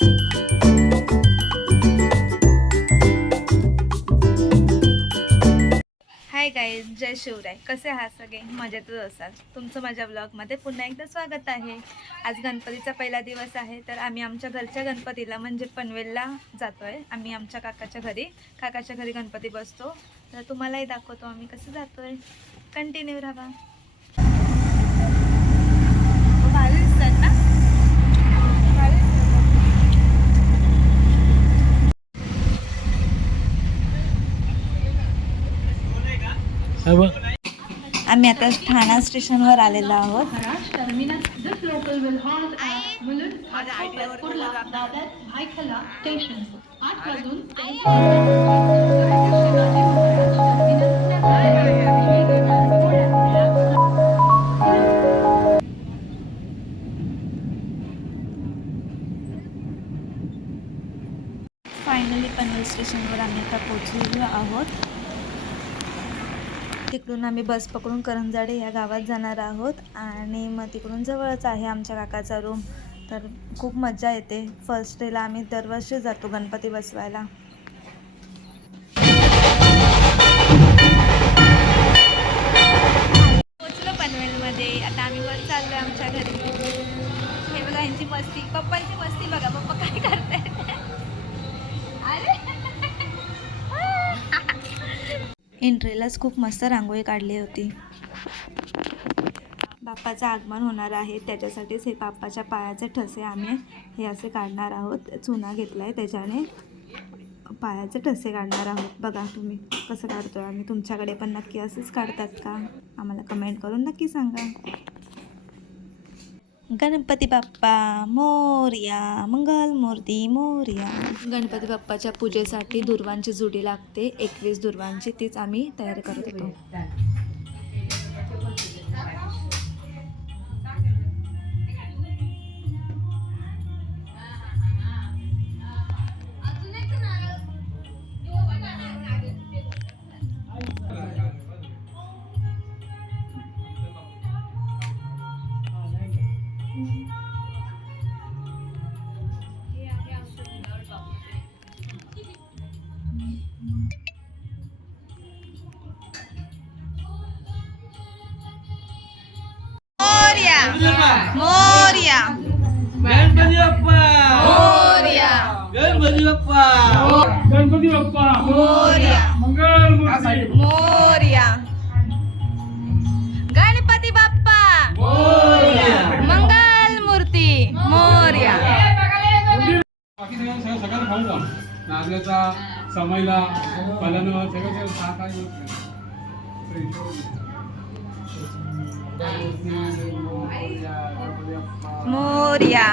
Hi guys, जय शिवराय. कसे आहात सगळे? मजेतच असाल. तुमचं माझ्या ब्लॉगमध्ये पुन्हा एकदा स्वागत आहे. आज गणपतीचा पहिला दिवस आहे, तर आम्ही आमच्या घरच्या गणपतीला म्हणजे पनवेलला जातो आहे. आम्ही आमच्या काकाच्या घरी गणपती बसतो. तर तुम्हालाही दाखवतो आम्ही कसं जातो आहे. कंटिन्यू राहा. भारी दिसतात ना? आम्ही आता ठाणा स्टेशनवर आलेलो आहोत. फायनली पनवेल स्टेशनवर आम्ही आता पोहोचलेलो आहोत. तिकडून आम्ही बस पकडून करंजाडे या गावात जाणार आहोत आणि मग तिकडून जवळच आहे आमच्या काकाचा रूम. तर खूप मजा येते. फर्स्ट डेला आम्ही दरवर्षी जातो गणपती बसवायला. पोचलो पनवेलमध्ये. आता आम्ही वर चाललो आमच्या घरी. हे बघा यांची मस्ती, पप्पांची मस्ती बघा. पप्पा काय करतायत? एंट्रीलाच खूप मस्त रांगोळी काढली होती. बाप्पाचं आगमन होणार आहे, त्याच्यासाठीच हे बाप्पाच्या पायाचे ठसे आम्ही हे असे काढणार आहोत. चुना घेतलाय, त्याच्याने पायाचे ठसे काढणार आहोत. बघा तुम्ही कसं काढतोय आम्ही. तुमच्याकडे पण नक्की असंच काढतात का? आम्हाला कमेंट करून नक्की सांगा. गणपती बाप्पा मोरया, मंगल मूर्ती मोरया. गणपती बाप्पाच्या पूजेसाठी दुर्वांची जुडी लागते, 21 दुर्वांची. तीच आम्ही तयार करत होतो. मोरया, गणपती बाप्पा मोरया, गणपती बाप्पा गणपती बाप्पा मोरया, मंगल मूर्ती मोरया. गणपती बाप्पा मोरया. मंगल मूर्ती मोरया. बाकी सगळं खाऊ का नागल्याचा समयला फलन सगळं मोरया.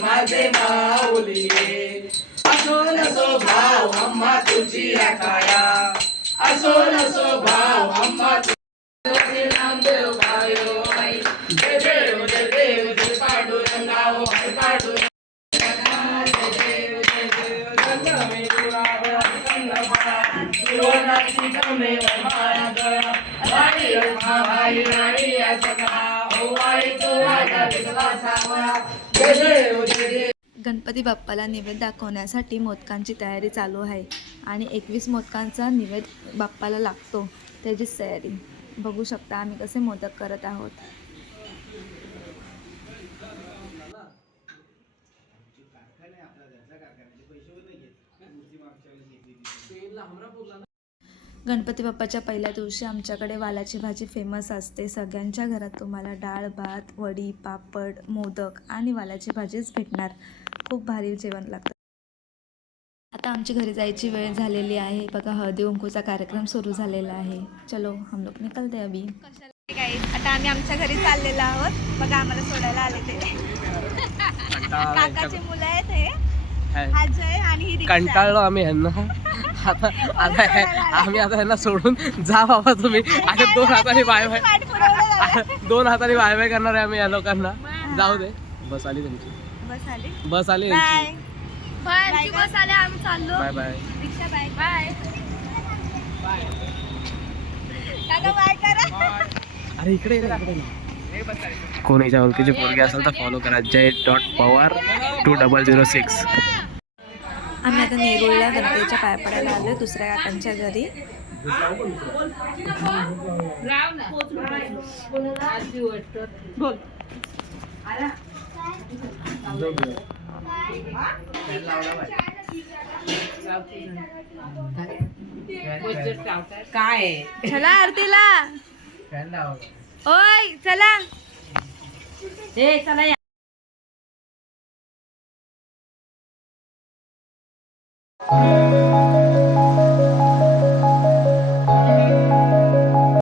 माझे माऊली असो नसो भाव अम्मा तुझी राखाया असो नसो भाव अम्मा तुझे नाम देव गायो आई जय देव जय देव जय पांडुरंगा ओ हर पांडुरंगा जय देव जय देव गंगा में पुरावा गंगा पारा सुवर्णाची कमे माया गया वाणी रखा भाई राणी या सखा ओ आई तो राजा विश्वासा मोया जय देव जय देव. गणपती बाप्पाला नैवेद्य दाखवण्यासाठी मोदकांची तयारी चालू आहे आणि 21 मोदकांचा नैवेद्य बाप्पाला लागतो, त्याचीच तयारी बघू शकता आम्ही कसे मोदक करत आहोत. गणपती बाप्पाच्या पहिल्या दिवशी आमच्याकडे वालाची भाजी फेमस असते. सगळ्यांच्या घरात तुम्हाला डाळ भात वडी पापड मोदक आणि वालाची भाजीच भेटणार. खूप भारी जेवण लागतं. आता आमची घरी जायची वेळ झालेली आहे बघा. हळदी कुंकूचा कार्यक्रम सुरू झालेला आहे. चलो हम लोग निकलते अभी. आता आम्ही आमच्या घरी चाललेलो आहोत बघा. आम्हाला सोडायला आले ते काकाचे मुलं आहेत हे अजय आणि ही दीक्षा. कंटाळलो आम्ही ह्यांना. आता आम्ही आता ह्यांना सोडून जा बाबा तुम्ही. आता 2 हाताने बाय बाय, वाट पुरवलं झालं. 2 हाताने बाय बाय करणार आहे आम्ही या लोकांना. जाऊ दे. बस आली त्यांची. बस आली. बस आली बाय त्यांची. बाय बस आले. आम्ही चाललो. Bye bye. Diksha bye bye. काका बाय करा. अरे इकडे ये ना, इकडे ये. कोणीच्या ओळखीची पोरगी असेल तर फॉलो करा. jay.pawar2006. आम्ही आता नेरुळला गणपतीच्या पाया पडायला आलो दुसऱ्या काकांच्या घरी. बोल. काय चला आरतीला. ओय चला. चला या.